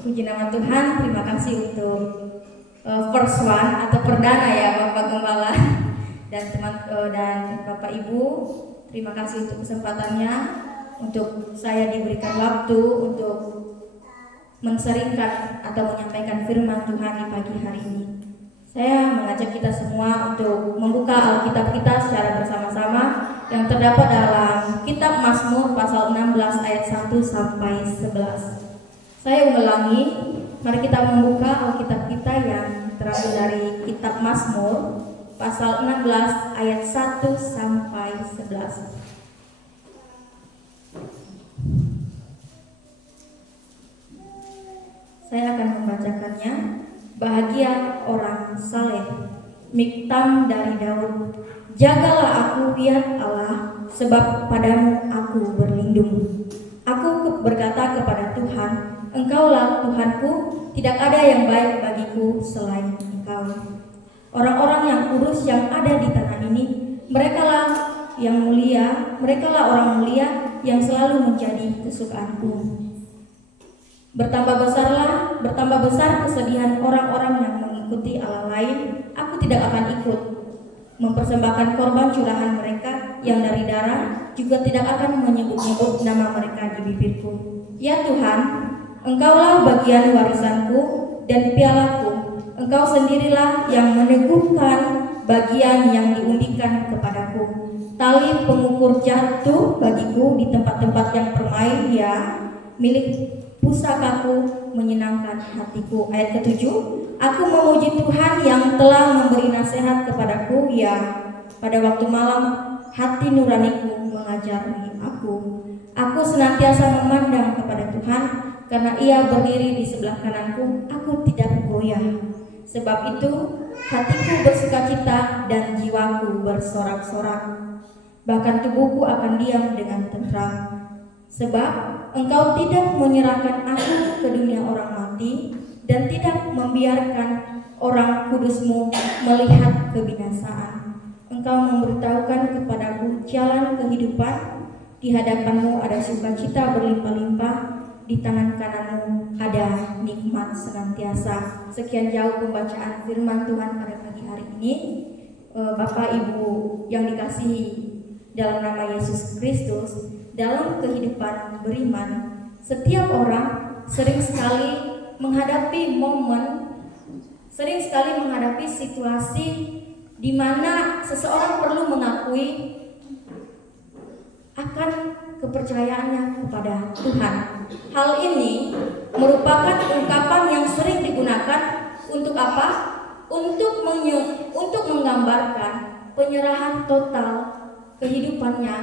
Puji nama Tuhan, terima kasih untuk first one atau perdana ya Bapak Gembala dan dan Bapak Ibu. Terima kasih untuk kesempatannya, untuk saya diberikan waktu untuk menseringkan atau menyampaikan firman Tuhan di pagi hari ini. Saya mengajak kita semua untuk membuka Alkitab kita secara bersama-sama yang terdapat dalam Kitab Mazmur pasal 16 ayat 1 sampai 11. Saya ulangi, mari kita membuka Alkitab kita yang terambil dari Kitab Mazmur pasal 16 ayat 1 sampai 11. Saya akan membacakannya. Bahagia orang saleh. Miktam dari Daud. Jagalah aku ya Allah, sebab padamu aku berlindung. Aku berkata kepada Tuhan, Engkaulah Tuhanku, tidak ada yang baik bagiku selain Engkau. Orang-orang yang kudus yang ada di tanah ini, merekalah yang mulia, merekalah orang mulia yang selalu menjadi kesukaanku. Bertambah besar kesedihan orang-orang yang mengikuti Allah lain. Aku tidak akan ikut mempersembahkan korban curahan mereka yang dari darah, juga tidak akan menyebut-nyebut nama mereka di bibirku. Ya Tuhan, Engkaulah bagian warisanku dan pialaku. Engkau sendirilah yang meneguhkan bagian yang diundikan kepadaku. Tali pengukur jatuh bagiku di tempat-tempat yang permai, ya milik pusakaku menyenangkan hatiku. Ayat ke-7, aku memuji Tuhan yang telah memberi nasihat kepadaku, ya pada waktu malam hati nuraniku mengajari aku. Aku senantiasa memandang kepada Tuhan, karena Ia berdiri di sebelah kananku, aku tidak goyah. Sebab itu hatiku bersukacita dan jiwaku bersorak-sorak. Bahkan tubuhku akan diam dengan tentram. Sebab Engkau tidak menyerahkan aku ke dunia orang mati, dan tidak membiarkan orang kudus-Mu melihat kebinasaan. Engkau memberitahukan kepadaku jalan kehidupan. Di hadapan-Mu ada sukacita berlimpah-limpah, di tangan kanan-Mu ada nikmat senantiasa. Sekian jauh pembacaan firman Tuhan pada pagi hari ini. Bapak Ibu yang dikasihi dalam nama Yesus Kristus, dalam kehidupan beriman, setiap orang sering sekali menghadapi situasi di mana seseorang perlu mengakui akan kepercayaannya kepada Tuhan. Hal ini merupakan ungkapan yang sering digunakan untuk apa? Untuk menggambarkan penyerahan total kehidupannya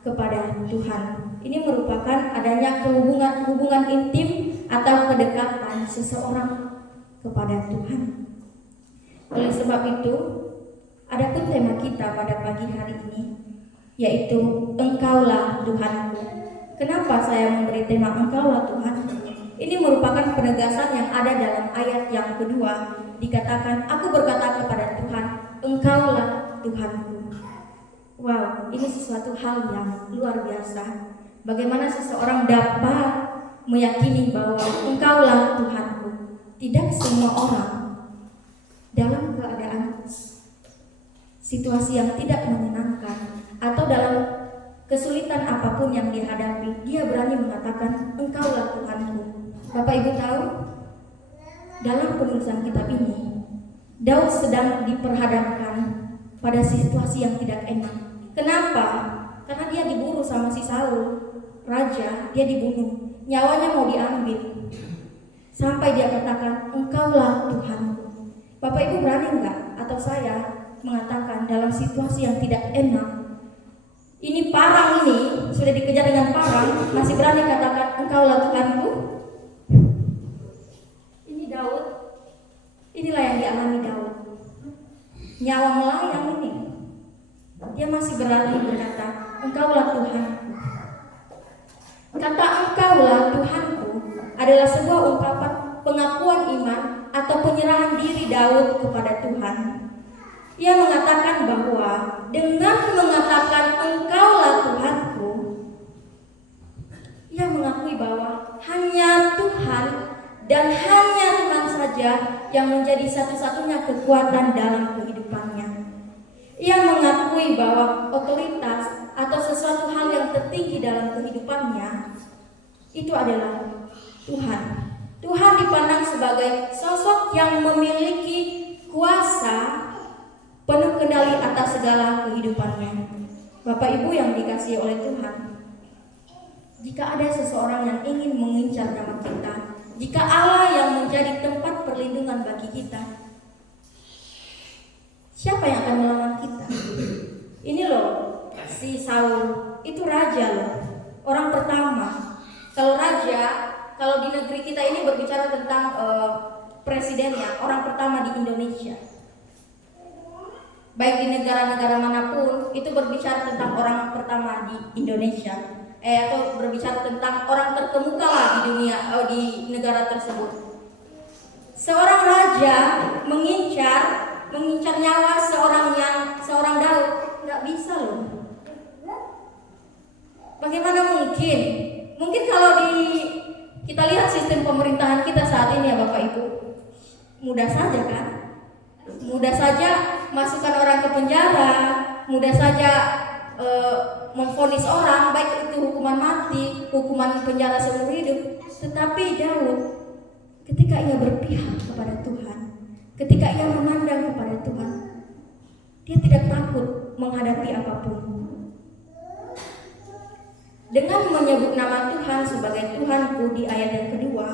kepada Tuhan. Ini merupakan adanya hubungan intim atau kedekatan seseorang kepada Tuhan. Oleh sebab itu, adapun tema kita pada pagi hari ini yaitu Engkaulah Tuhanku. Kenapa saya memberi tema Engkaulah Tuhanku? Ini merupakan penegasan yang ada dalam ayat yang kedua. Dikatakan, aku berkata kepada Tuhan, Engkaulah Tuhanku. Wow, ini sesuatu hal yang luar biasa. Bagaimana seseorang dapat meyakini bahwa Engkaulah Tuhanku. Tidak semua orang dalam keadaan situasi yang tidak menyenangkan atau dalam kesulitan apapun yang dihadapi, dia berani mengatakan Engkaulah Tuhanku. Bapak Ibu tahu, dalam penulisan kitab ini, Daud sedang diperhadapkan pada situasi yang tidak enak. Kenapa? Karena dia diburu sama si Saul, raja, dia dibunuh, nyawanya mau diambil. Sampai dia katakan, Engkaulah Tuhanku. Bapak Ibu berani enggak? Atau saya mengatakan dalam situasi yang tidak enak, ini parang ini, sudah dikejar dengan parang, masih berani katakan, Engkaulah Tuhanku? Ini Daud, inilah yang dialami Daud. Nyawa melayang ini. Dia masih berani berkata, Engkaulah Tuhanku. Kata Engkaulah Tuhanku adalah sebuah ungkapan pengakuan iman atau penyerahan diri Daud kepada Tuhan. Ia mengatakan bahwa dengan mengatakan Engkaulah Tuhanku, ia mengakui bahwa hanya Tuhan dan hanya Tuhan saja yang menjadi satu-satunya kekuatan dalam kehidupannya. Ia mengakui bahwa otoritas atau sesuatu hal yang tertinggi dalam kehidupannya itu adalah Tuhan. Tuhan dipandang sebagai sosok yang memiliki kuasa penuh kendali atas segala kehidupannya. Bapak Ibu yang dikasihi oleh Tuhan, jika ada seseorang yang ingin mengincar nama kita, jika Allah yang menjadi tempat perlindungan bagi kita, siapa yang akan melawan kita? Ini loh, si Saul itu raja loh, orang pertama. Kalau raja, kalau di negeri kita ini berbicara tentang presidennya, orang pertama di Indonesia. Baik di negara-negara manapun, itu berbicara tentang orang pertama di Indonesia, atau berbicara tentang orang terkemuka lah di dunia, di negara tersebut. Seorang raja mengincar nyawa seorang Daud, nggak bisa loh. Bagaimana mungkin? Mungkin kalau kita lihat sistem pemerintahan kita saat ini ya Bapak Ibu, mudah saja kan? Mudah saja masukkan orang ke penjara, mudah saja memvonis orang, baik itu hukuman mati, hukuman penjara seumur hidup. Tetapi Daud, ketika ia berpihak kepada Tuhan, ketika ia memandang kepada Tuhan, dia tidak takut menghadapi apapun. Dengan menyebut nama Tuhan sebagai Tuhanku di ayat yang kedua,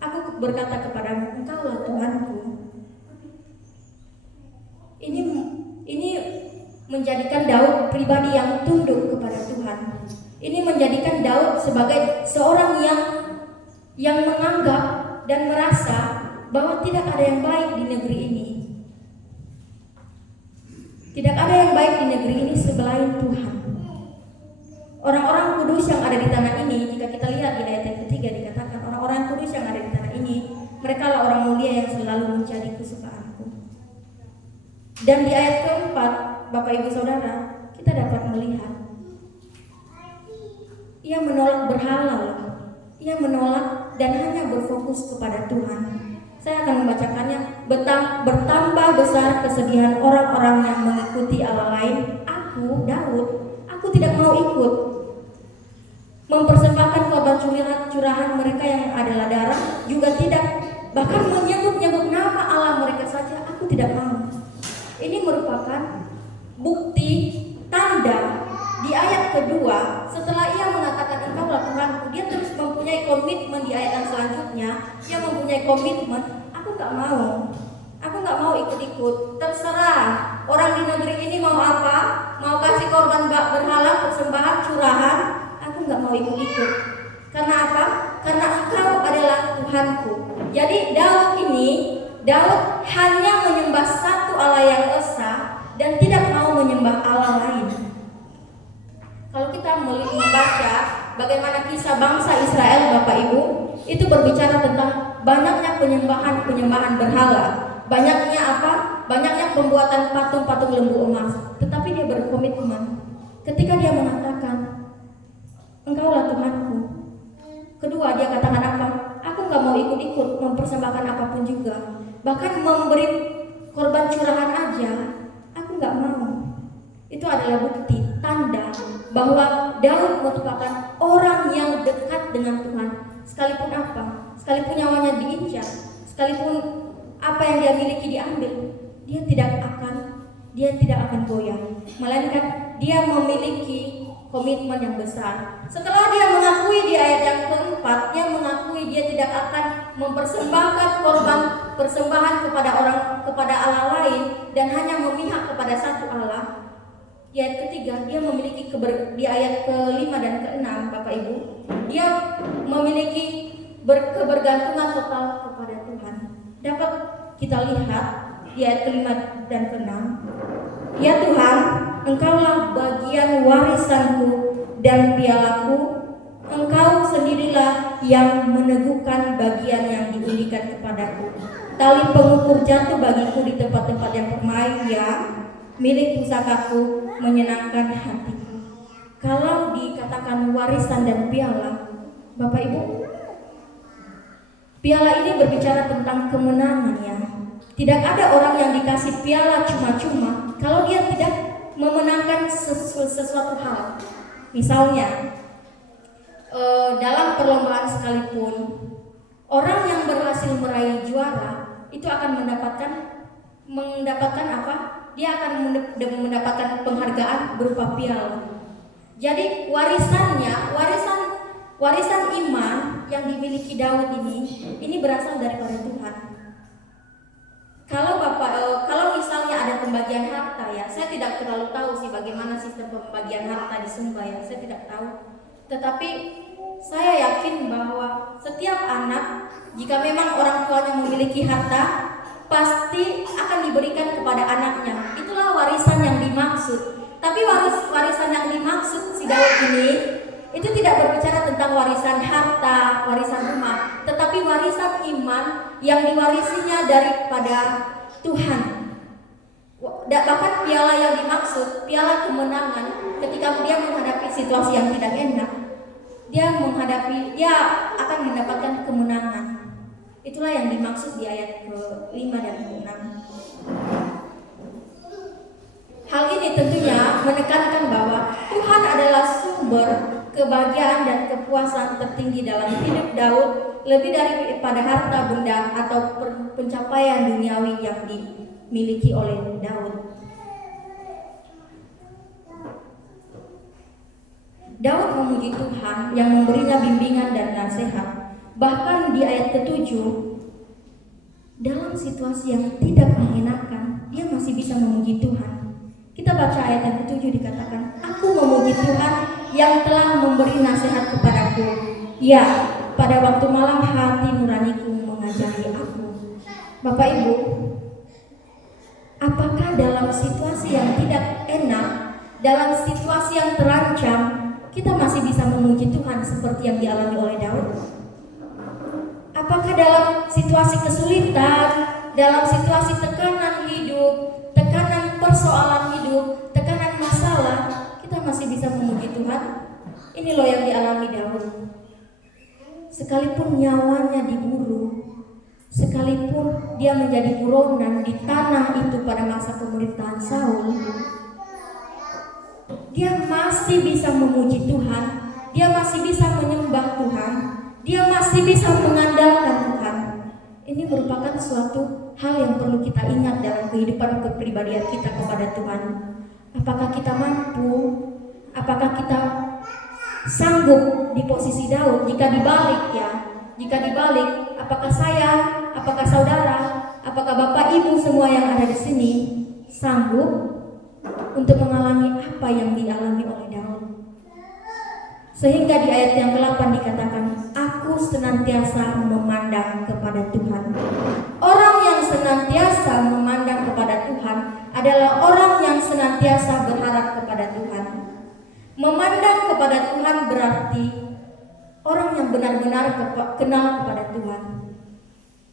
aku berkata kepadamu, Engkaulah Tuhanku. Ini menjadikan Daud pribadi yang tunduk kepada Tuhan. Ini menjadikan Daud sebagai seorang yang menganggap dan merasa bahwa tidak ada yang baik di negeri ini. Tidak ada yang baik di negeri ini selain Tuhan. Orang-orang kudus yang ada di tanah ini, jika kita lihat di ayat yang ketiga dikatakan orang-orang kudus yang ada di tanah ini, mereka lah orang mulia yang selalu mencari kesukaanku. Dan di ayat keempat, Bapak Ibu Saudara, kita dapat melihat ia menolak berhala, ia menolak dan hanya berfokus kepada Tuhan. Saya akan membacakannya. Bertambah besar kesedihan orang-orang yang mengikuti Allah lain. Aku, Daud, aku tidak mau ikut mempersembahkan korban curahan mereka yang adalah darah, juga tidak, bahkan menyebut-nyebut nama Allah mereka saja aku tidak mau. Ini merupakan bukti tanda di ayat kedua. Setelah ia mengatakan Engkaulah Tuhanku, dia terus mempunyai komitmen di ayat yang selanjutnya. Dia mempunyai komitmen, aku gak mau ikut-ikut, terserah orang di negeri ini mau apa, mau kasih korban berhala, persembahan, curahan, aku gak mau ikut-ikut. Karena apa? Karena Engkau adalah Tuhanku. Jadi Daud hanya menyembah satu Allah yang esa dan tidak mau menyembah Allah lain. Kalau kita membaca bagaimana kisah bangsa Israel, Bapak Ibu, itu berbicara tentang banyaknya penyembahan berhala. Banyaknya apa? Banyaknya pembuatan patung-patung lembu emas. Tetapi dia berkomitmen ketika dia mengatakan Engkaulah Tuhanku. Kedua, dia katakan apa? Aku gak mau ikut-ikut mempersembahkan apapun juga. Bahkan memberi korban curahan aja aku gak mau. Itu adalah bukti, tanda bahwa Daud merupakan orang yang dekat dengan Tuhan. Sekalipun apa? Sekalipun nyawanya diincar, sekalipun apa yang dia miliki diambil, dia tidak akan goyah. Melainkan dia memiliki komitmen yang besar. Setelah dia mengakui di ayat yang keempat, dia mengakui dia tidak akan mempersembahkan korban persembahan kepada Allah lain dan hanya memihak kepada satu Allah. Di ayat ketiga, dia memiliki di ayat kelima dan keenam, Bapak Ibu, dia memiliki kebergantungan total kepada Tuhan. Dapat kita lihat di ayat kelima dan keenam. Ya Tuhan, Engkaulah bagian warisanku dan pialaku. Engkau sendirilah yang meneguhkan bagian yang diundikan kepadaku. Tali pengukur jatuh bagiku di tempat-tempat yang permai, ya, milik pusakaku menyenangkan hatiku. Kalau dikatakan warisan dan piala, Bapak Ibu, Piala ini berbicara tentang kemenangan ya. Tidak ada orang yang dikasih piala cuma-cuma kalau dia tidak memenangkan sesuatu hal. Misalnya dalam perlombaan sekalipun, orang yang berhasil meraih juara itu akan mendapatkan apa? Dia akan mendapatkan penghargaan berupa piala. Jadi warisan iman yang dimiliki Daud ini berasal daripada Tuhan. Kalau misalnya ada pembagian harta ya, saya tidak terlalu tahu sih bagaimana sistem pembagian harta di Sumba ya, saya tidak tahu. Tetapi saya yakin bahwa setiap anak, jika memang orang tuanya memiliki harta, pasti akan diberikan kepada anaknya. Itulah warisan yang dimaksud. Tapi warisan yang dimaksud si Daud ini itu tidak berbicara tentang warisan harta, warisan rumah, tetapi warisan iman yang diwarisinya daripada Tuhan. Bahkan piala yang dimaksud, piala kemenangan, ketika dia menghadapi situasi yang tidak enak, dia akan mendapatkan kemenangan. Itulah yang dimaksud di ayat ke-5 dan ke-6. Hal ini tentunya menekankan bahwa Tuhan adalah sumber kebahagiaan dan kepuasan tertinggi dalam hidup Daud, lebih daripada harta benda atau pencapaian duniawi yang dimiliki oleh Daud. Daud memuji Tuhan yang memberinya bimbingan dan nasihat. Bahkan di ayat ke-7, dalam situasi yang tidak mengenakan, dia masih bisa memuji Tuhan. Kita baca ayat yang ke-7 dikatakan, "Aku memuji Tuhan yang telah memberi nasihat kepadaku. Ya, pada waktu malam hati nuraniku mengajari aku." Bapak Ibu, apakah dalam situasi yang tidak enak, dalam situasi yang terancam, kita masih bisa memuji Tuhan seperti yang dialami oleh Daud? Apakah dalam situasi kesulitan, dalam situasi tekanan hidup, tekanan persoalan hidup, tekanan masalah, kita masih bisa memuji Tuhan? Ini loh yang dialami Daud. Sekalipun nyawanya diburu, sekalipun dia menjadi buronan di tanah itu pada masa pemerintahan Saul, dia masih bisa memuji Tuhan, dia masih bisa menyembah Tuhan, dia masih bisa mengandalkan Tuhan. Ini merupakan suatu hal yang perlu kita ingat dalam kehidupan kepribadian kita kepada Tuhan. Apakah kita mampu? Apakah kita sanggup di posisi Daud? Jika dibalik, apakah saya, apakah saudara, apakah Bapak Ibu semua yang ada di sini sanggup untuk mengalami apa yang dialami oleh Daud? Sehingga di ayat yang ke-8 dikatakan, "Aku senantiasa memandang kepada Tuhan." Orang yang senantiasa memandang kepada Tuhan adalah orang yang senantiasa berharap kepada Tuhan. Memandang kepada Tuhan berarti orang yang benar-benar kenal kepada Tuhan.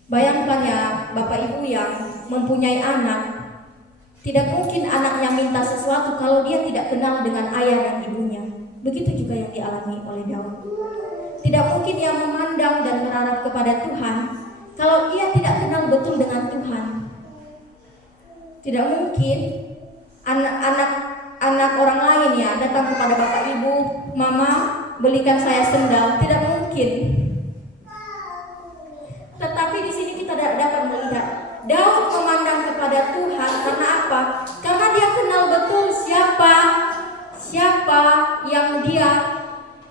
Bayangkan ya Bapak Ibu yang mempunyai anak, tidak mungkin anaknya minta sesuatu kalau dia tidak kenal dengan ayah dan ibunya. Begitu juga yang dialami oleh Daud. Tidak mungkin ia memandang dan berharap kepada Tuhan kalau ia tidak kenal betul dengan Tuhan. Tidak mungkin anak orang lain ya datang kepada Bapak Ibu, "Mama, belikan saya sendal." Tidak mungkin. Tetapi di sini kita dapat melihat Daud memandang kepada Tuhan karena apa? Karena dia kenal betul siapa yang dia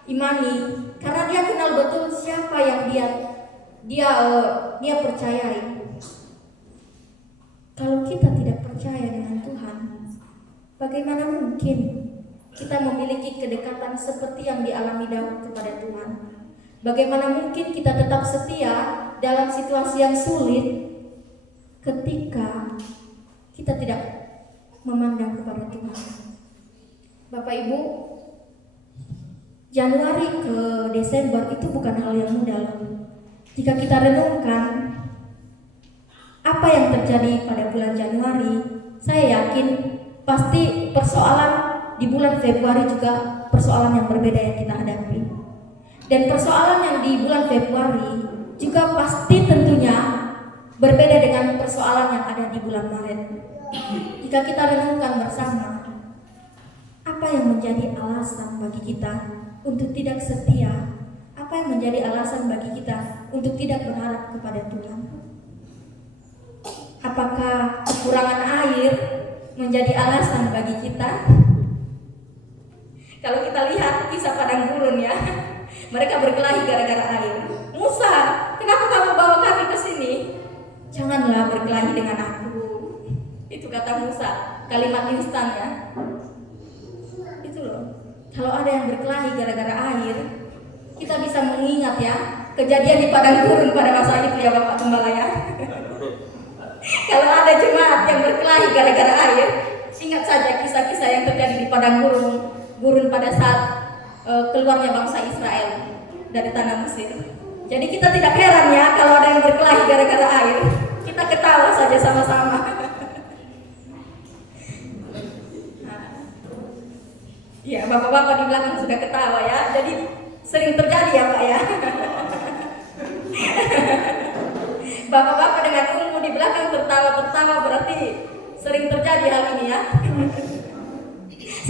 imani, karena dia kenal betul siapa yang dia percayai. Kalau kita tidak percaya dengan Tuhan, bagaimana mungkin kita memiliki kedekatan seperti yang dialami Daud kepada Tuhan? Bagaimana mungkin kita tetap setia dalam situasi yang sulit ketika kita tidak memandang kepada Tuhan? Bapak Ibu, Januari ke Desember itu bukan hal yang mudah loh. Jika kita renungkan apa yang terjadi pada bulan Januari, saya yakin pasti persoalan di bulan Februari juga persoalan yang berbeda yang kita hadapi. Dan persoalan yang di bulan Februari juga pasti tentunya berbeda dengan persoalan yang ada di bulan Maret. Jika kita renungkan bersama, apa yang menjadi alasan bagi kita untuk tidak setia? Apa yang menjadi alasan bagi kita untuk tidak berharap kepada Tuhan? Apakah kekurangan air menjadi alasan bagi kita? Kalau kita lihat kisah padang gurun ya, mereka berkelahi gara-gara air. Musa, kenapa kamu bawa kami ke sini? Janganlah berkelahi dengan aku. Itu kata Musa, kalimat instan ya. Itu loh. Kalau ada yang berkelahi gara-gara air, kita bisa mengingat ya kejadian di padang gurun pada masa itu ya Bapak Gembala ya. Kalau ada jemaat yang berkelahi gara-gara air, ingat saja kisah-kisah yang terjadi di padang gurun pada saat keluarnya bangsa Israel dari tanah Mesir. Jadi kita tidak heran ya kalau ada yang berkelahi gara-gara air. Kita ketawa saja sama-sama. Ya, bapak-bapak di belakang sudah ketawa ya. Jadi sering terjadi ya Pak ya. Bapak-bapak dengan ummu di belakang tertawa-tertawa berarti sering terjadi hal ini ya.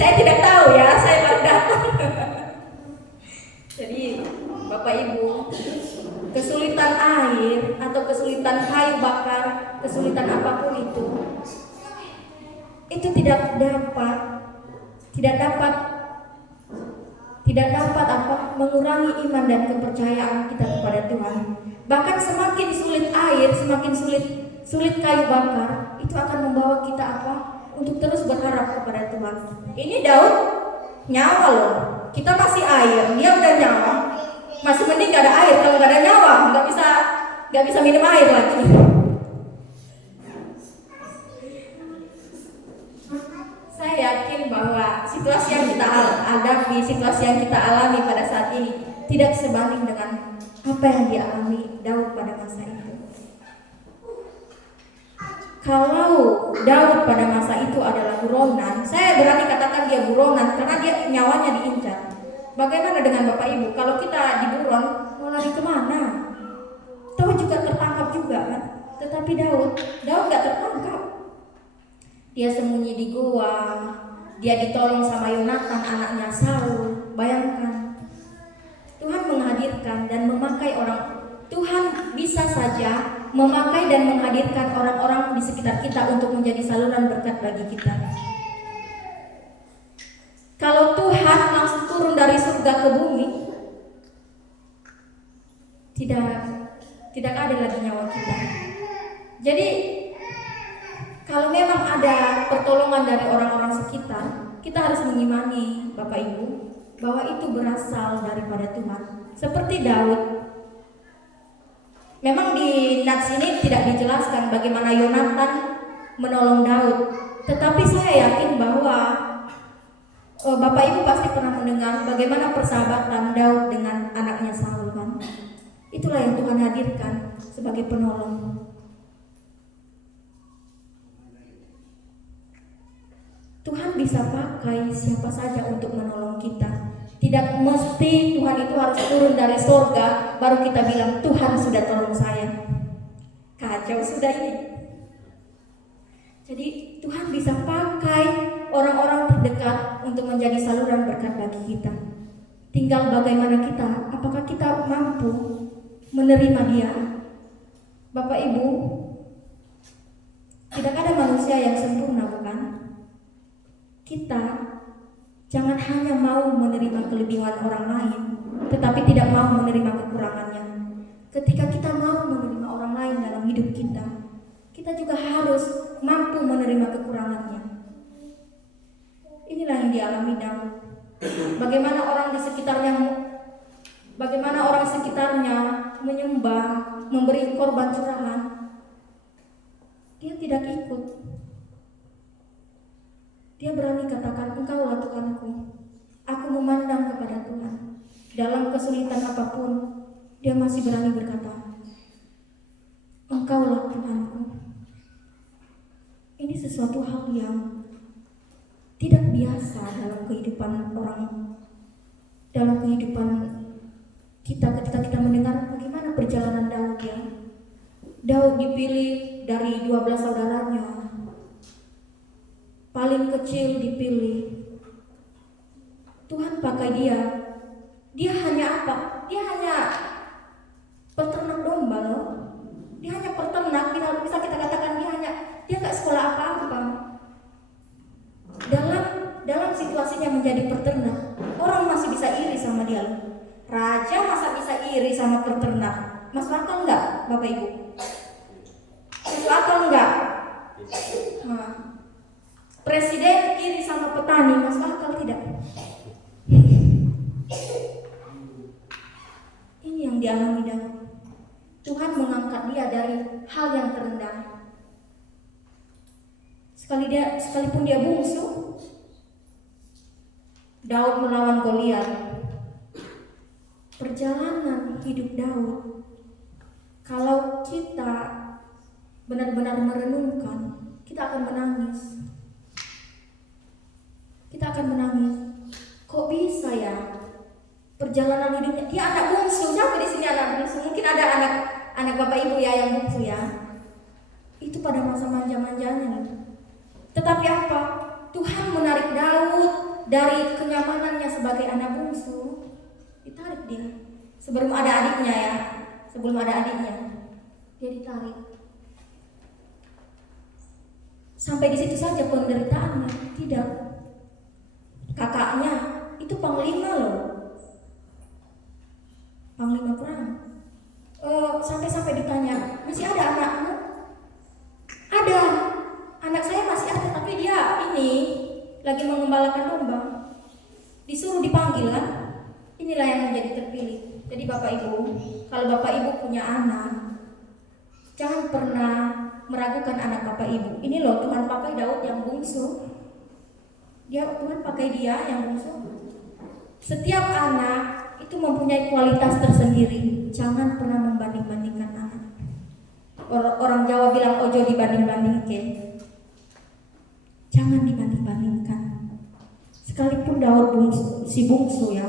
Saya tidak tahu ya, saya baru datang. Jadi Bapak Ibu, kesulitan air atau kesulitan kayu bakar, kesulitan apapun itu tidak dapat mengurangi iman dan kepercayaan kita kepada Tuhan. Bahkan semakin sulit air, semakin sulit kayu bakar, itu akan membawa kita untuk terus berharap kepada Tuhan. Ini Daud nyawa loh. Kita masih air, dia udah nyawa. Masih mending gak ada air, kalau gak ada nyawa nggak bisa minum air lagi. Saya yakin bahwa situasi yang kita hadapi, situasi yang kita alami pada saat ini tidak sebanding dengan apa yang dialami Daud pada masa itu. Kalau Daud pada masa itu adalah buronan, saya berani katakan dia buronan karena dia nyawanya diincar. Bagaimana dengan Bapak Ibu? Kalau kita diburon, mau lari kemana? Tahu juga tertangkap juga kan? Tetapi Daud nggak tertangkap. Dia sembunyi di gua, dia ditolong sama Yonatan anaknya Saul. Bayangkan, Tuhan menghadirkan dan memakai orang. Tuhan bisa saja memakai dan menghadirkan orang-orang di sekitar kita untuk menjadi saluran berkat bagi kita. Kalau Tuhan langsung turun dari surga ke bumi, tidak ada lagi nyawa kita. Jadi kalau memang ada pertolongan dari orang-orang sekitar, kita harus mengimani Bapak Ibu bahwa itu berasal daripada Tuhan. Seperti Daud. Memang di nats ini tidak dijelaskan bagaimana Yonatan menolong Daud, tetapi saya yakin bahwa Bapak Ibu pasti pernah mendengar bagaimana persahabatan Daud dengan anaknya Saul kan? Itulah yang Tuhan hadirkan sebagai penolong. Tuhan bisa pakai siapa saja untuk menolong kita. Tidak mesti Tuhan itu harus turun dari surga baru kita bilang Tuhan sudah tolong saya. Kacau sudah ini. Jadi Tuhan bisa pakai orang-orang terdekat untuk menjadi saluran berkat bagi kita. Tinggal bagaimana kita, apakah kita mampu menerima dia. Bapak Ibu, tidak ada manusia yang sempurna bukan? Kita jangan hanya mau menerima kelebihan orang lain, tetapi tidak mau menerima kekurangannya. Ketika kita mau menerima orang lain dalam hidup kita, kita juga harus mampu menerima kekurangannya. Inilah yang dialami Daud. Bagaimana orang sekitarnya menyembah, memberi korban curahan, dia tidak ikut. Dia berani katakan, Engkaulah Tuhanku. Aku memandang kepada Tuhan. Dalam kesulitan apapun, dia masih berani berkata, Engkaulah Tuhanku. Ini sesuatu hal yang tidak biasa dalam kehidupan orang, dalam kehidupan kita ketika kita mendengar bagaimana perjalanan Daud. Daud dipilih dari 12 saudaranya. Paling kecil dipilih. Tuhan pakai dia. Dia hanya apa? Dia hanya peternak domba loh. Dia hanya peternak, bisa kita katakan dia nggak sekolah apa-apa. Dalam situasinya menjadi peternak, orang masih bisa iri sama dia loh. Raja masa bisa iri sama peternak? Masuk akal nggak, Bapak Ibu? Masuk akal nggak? Presiden iri sama petani, masuk akal tidak? Ini yang dialami Daud. Tuhan mengangkat dia dari hal yang terendah. Sekalipun dia bungsu, Daud melawan Goliat. Perjalanan hidup Daud, kalau kita benar-benar merenungkan, kita akan menangis. Kita akan menangis. Kok bisa ya? Perjalanan hidupnya, dia anak bungsu. Siapa di sini anak bungsu? Mungkin ada anak Bapak Ibu ya yang bungsu ya. Itu pada masa manja-manjanya. Tetapi apa? Tuhan menarik Daud dari kenyamanannya sebagai anak bungsu. Ditarik dia. Sebelum ada adiknya, dia ditarik. Sampai di situ saja penderitaannya. Tidak. Kakaknya itu panglima loh. Panglima perang. Sampai ditanya, masih ada anakmu? Ada. Anak saya masih ada, tapi dia ini lagi mengembalakan domba. Disuruh dipanggil kan? Inilah yang menjadi terpilih. Jadi Bapak Ibu, kalau Bapak Ibu punya anak, jangan pernah meragukan anak Bapak Ibu. Ini loh Tuhan pakai Daud yang bungsu. Tuhan pakai dia yang bungsu. Setiap anak itu mempunyai kualitas tersendiri. Jangan pernah membanding-bandingkan anak. Orang Jawa bilang ojo dibanding-bandingkan. Jangan dibanding-bandingkan. Sekalipun Daud si bungsu ya,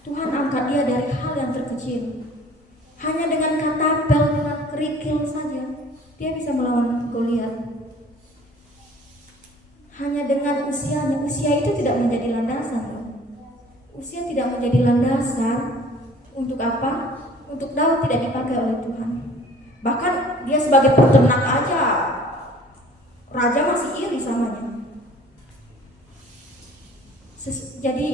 Tuhan angkat dia dari hal yang terkecil. Hanya dengan katapel, dengan kerikil saja, dia bisa melawan Goliat. Hanya dengan usianya. Usia itu tidak menjadi landasan. Usia tidak menjadi landasan untuk apa? Untuk Daud tidak dipakai oleh Tuhan. Bahkan dia sebagai peternak aja, raja masih iri samanya. Jadi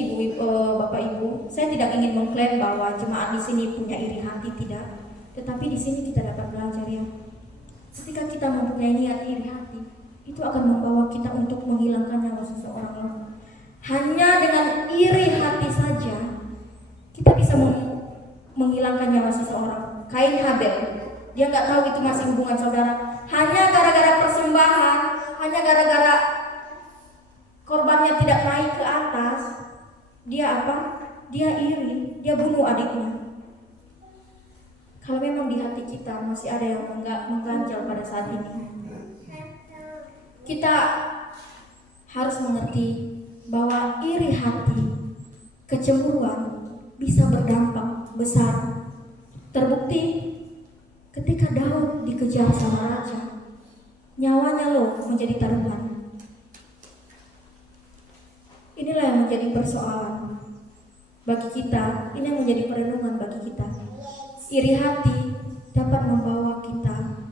Bapak Ibu, saya tidak ingin mengklaim bahwa jemaat di sini punya iri hati, tidak. Tetapi di sini kita dapat belajar ya. Ketika kita mempunyai niat iri hati, itu akan membawa kita untuk menghilangkan nyawa seseorang. Hanya dengan iri hati saja kita bisa menghilangkan nyawa seseorang. Kain Habel, dia nggak tahu itu masih hubungan saudara. Hanya gara-gara persembahan, hanya gara-gara korbannya tidak naik ke atas, dia apa? Dia iri, dia bunuh adiknya. Kalau memang di hati kita masih ada yang mengganjal pada saat ini, kita harus mengerti bahwa iri hati, kecemburuan bisa berdampak besar. Terbukti ketika Daud dikejar sama raja, nyawanya loh menjadi taruhan. Inilah yang menjadi persoalan bagi kita, ini yang menjadi perenungan bagi kita. Iri hati dapat membawa kita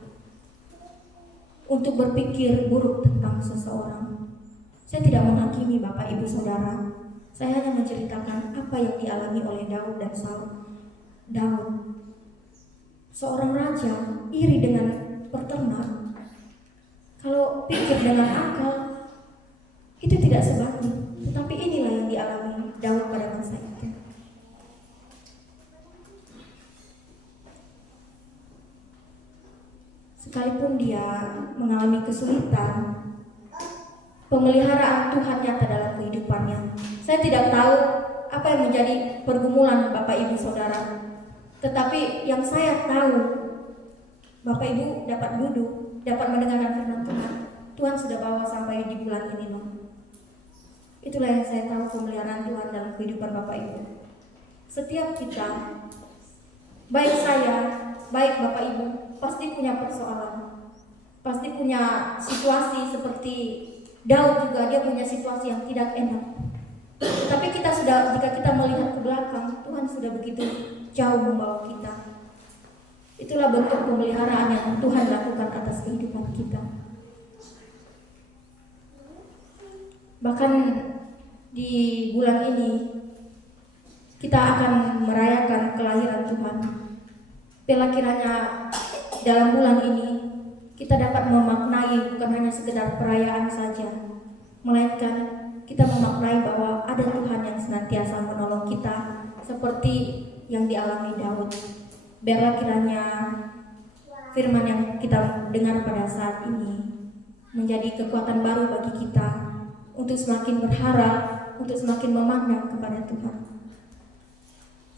untuk berpikir buruk tentang seseorang. Saya tidak menghakimi Bapak Ibu Saudara. Saya hanya menceritakan apa yang dialami oleh Daud dan Saul. Daud, seorang raja, iri dengan peternak. Kalau pikir dengan akal, itu tidak sebanding. Tetapi inilah yang dialami Daud pada masa itu. Sekalipun dia mengalami kesulitan, pemeliharaan Tuhan nyata dalam kehidupannya. Saya tidak tahu apa yang menjadi pergumulan Bapak Ibu Saudara. Tetapi yang saya tahu, Bapak Ibu dapat duduk, dapat mendengarkan firman Tuhan. Tuhan sudah bawa sampai di bulan ini loh. Itulah yang saya tahu, pemeliharaan Tuhan dalam kehidupan Bapak Ibu. Setiap kita, baik saya baik Bapak Ibu pasti punya persoalan, pasti punya situasi seperti Daud juga, dia punya situasi yang tidak enak. Tapi jika kita melihat ke belakang, Tuhan sudah begitu jauh membawa kita. Itulah bentuk pemeliharaan yang Tuhan lakukan atas kehidupan kita. Bahkan di bulan ini kita akan merayakan kelahiran Tuhan. Bila kiranya dalam bulan ini kita dapat memaknai bukan hanya sekedar perayaan saja, melainkan kita memaknai bahwa ada Tuhan yang senantiasa menolong kita seperti yang dialami Daud. Biarlah kiranya firman yang kita dengar pada saat ini menjadi kekuatan baru bagi kita untuk semakin berharap, untuk semakin memandang kepada Tuhan.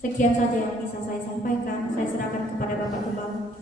Sekian saja yang bisa saya sampaikan. Saya serahkan kepada Bapak Gembala.